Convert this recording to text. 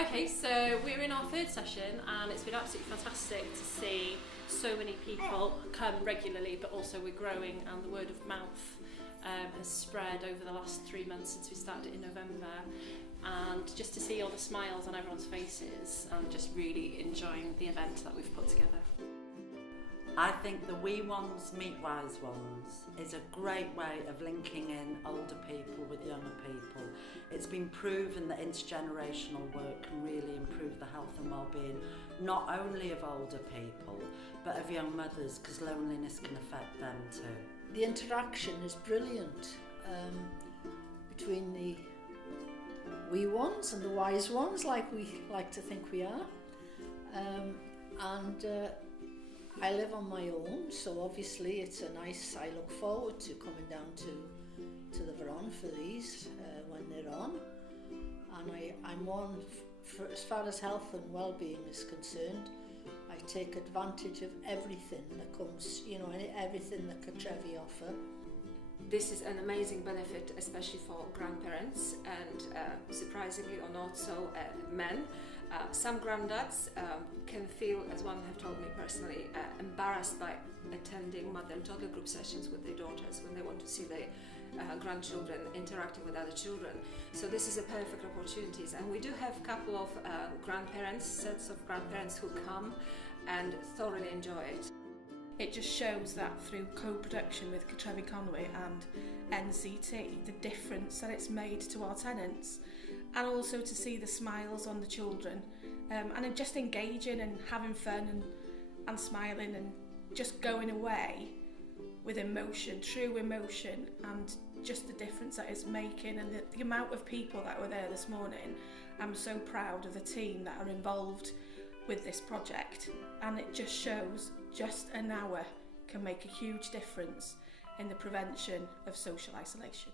Okay, so we're in our third session and it's been absolutely fantastic to see so many people come regularly, but also we're growing and the word of mouth has spread over the last 3 months since we started it in November, and just to see all the smiles on everyone's faces and just really enjoying the event that we've put together. I think the Wee Ones Meet Wise Ones is a great way of linking in older people with younger people. It's been proven that intergenerational work can really improve the health and well-being not only of older people but of young mothers, because loneliness can affect them too. The interaction is brilliant between the wee ones and the wise ones, like we like to think we are. I live on my own, so obviously it's a nice, I look forward to coming down to the Veron for these when they're on. And I'm one, for as far as health and well-being is concerned, I take advantage of everything that comes, you know, everything that Cartrefi offer. This is an amazing benefit, especially for grandparents and, surprisingly or not so, men. Some granddads can feel, as one have told me personally, embarrassed by attending mother and toddler group sessions with their daughters when they want to see their grandchildren interacting with other children. So this is a perfect opportunity, and we do have a couple of grandparents, sets of grandparents who come and thoroughly enjoy it. It just shows that through co-production with Cartrefi Conwy and NCT, the difference that it's made to our tenants, and also to see the smiles on the children, and just engaging and having fun and smiling and just going away with emotion, true emotion, and just the difference that it's making, and the amount of people that were there this morning. I'm so proud of the team that are involved with this project, and it just shows just an hour can make a huge difference in the prevention of social isolation.